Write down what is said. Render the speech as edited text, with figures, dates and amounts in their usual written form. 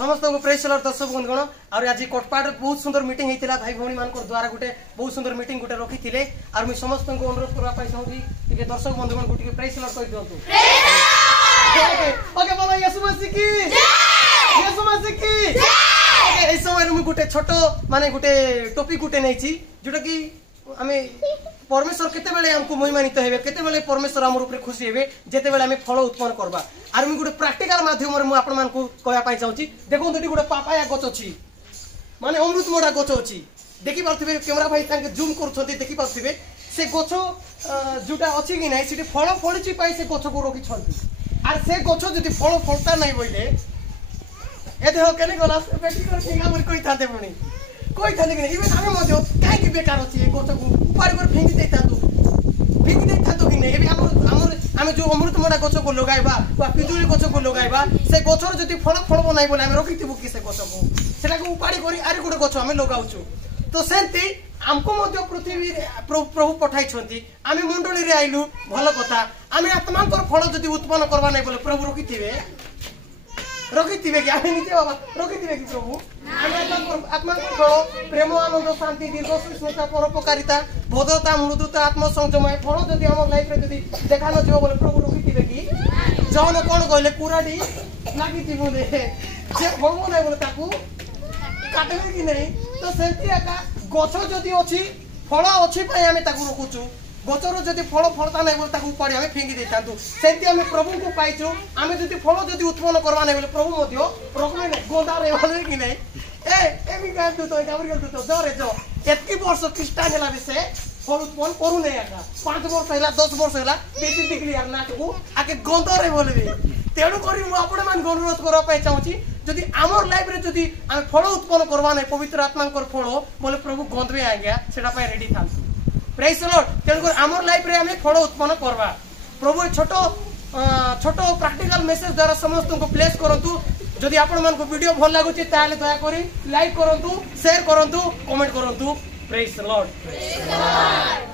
समस्त को प्रेस दर्शक बंधुगण और आज कोटपाड़ बहुत सुंदर मीटिंग होता भाई भौणी मान द्वारा गोटे बहुत सुंदर मीटिंग गोटे रखी थे और मुझे समस्त को अनुरोध करने चाहूँगी दर्शक बंधुगण को प्रेस कह दिंतु ओके बोलो यीशु मसीह की यीशु मसीह की ए समय मुझे गोटे छोट माने गोटे टॉपिक गोटे नहीं जोटा कि आम परमेश्वर केते आमको महिमानित हेबे केते परमेश्वर आम ऊपर खुशी हेबे जेते बेले आम फल उत्पन्न करबा आर मुझे गोटे प्राक्टिकल माध्यम मु आपण मानकु कहया पाई चाहूची देखो दीदी गोटे पापाया गछ अछि माने अमृतमोड़ा गछ अछि देखि पारथिबे कैमरा भाई तांके जूम करूछथि देखि पारथिबे से गछ जोटा अछि कि नै सिटी फल फळिछि पाई से गछ को रोकी छथि आर से गछ जदि फल फळता नै बोइले ए देहो केने गला बेटी कर ठिंगा मर कोइ थाते पुनी कोई थाले कि इवन आमे मध्य काहे कि बेकार अछि गछ को ऊपर पर फेंकी देता कि नै एबे आमे जो अमृतमोड़ा गछ को लगाइबा बा पिजुली गछ को लगाइबा से गछर जदि फल फळबो नै बोले आमे रखिथिबु कि से गछ को सेला को उपाड़ी करी आरे गुडे गछ आमे लगाउछु तो सेंती हमको मध्य पृथ्वी प्रभु पठाई छथि आमे मंडली रे आइलु भलो कथा आमे आत्मांकर फल जदि उत्पन्न करबा नै बोले प्रभु रखिथिबे कि आमे निजे बाबा रखिथिबे कि प्रभु आत्मा फल प्रेम आनंद शांति दीर्घ सुस्मिता परोपकारिता भद्रता मृदुता आत्मसंयम फल जदि हम लाइफ रे जदि देखा न जीव बोले प्रभु रखिथिबे कि जौन कोन कहले पूराडी लागिथिबो दे जे भगवान नै बोले ताकू काटबे कि नै तो सेंती एका गछ जदि अछि फल अछि पय आमे ताकू रखुछु गचर जदि फल फलता नै बोले ताकू उपाड़ी आमे फेंकी देतांतु सेंती आमे प्रभु को पाइछु आमे जदि फल जदि उत्पन्न करबा नै बोले प्रभु मध्य रखमे नै गोंदा रे बोले कि नै एमी गांतु तो गावरी गंतु तो जरे जो एतकी वर्ष ख्रिस्टान हला से फल उत्पन्न करू नै आका 5 वर्ष हला 10 वर्ष हला बेटी दिखली यार नाटकू आके गोंदा रे बोले तेणु करी मु आपण मान अनुरोध करबा पाई चाहूची जदि आमर लाइफ रे जदि आमे फल उत्पन्न करबा नै पवित्र आत्मांकर फल बोले प्रभु गोंदबे आ गया सेटा पाई रेडी थांतु प्रेज द लॉर्ड तेणु कर आमर लाइफ रे आमे फल उत्पन्न करबा प्रभु छोटो प्रैक्टिकल मेसेज द्वारा समस्त को प्लेस करंतु जदि आपण मान को वीडियो भल लागुची ताले दया करी लाइक करंतु शेयर करंतु कमेंट करंतु प्रेज द लॉर्ड।